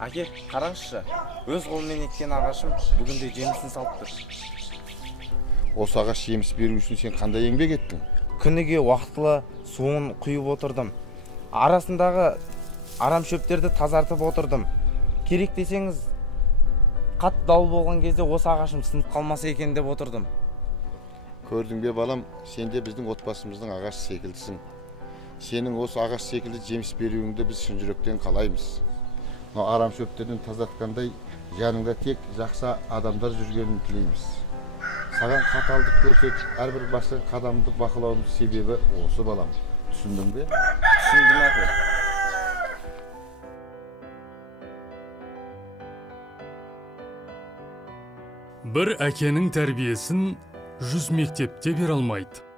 Әке, қараңызшы, өз қолымен еккен ағашым бүгінде жемісін салып тұр. Осы ағаш жеміс беру үшін сен қандай еңбек еттің? Күніге уақытылы суын құйып отырдым. Арасындағы арам шөптерді тазартып отырдым. Керек десеңіз, қатты дауыл болған кезде осы ағашым сынып қалмаса екен деп отырдым. Көрдің бе балам, сен де біздің отбасымыздың ағаш секілдісің. Сенің осы ағаш секілді жеміс беруіңді біз шын жүректен қалаймыз. Арам шөптерден тазартқандай жаныңда тек жақсы адамдар жүргенін тілейміз. Саған қаталдық көрсетіп, әрбір басқан қадамды бақылауымыз себебі осы балам. Түсіндің бе? Түсіндім, әке. Бір әкенің тәрбиесін 100 мектепте бере алмайды.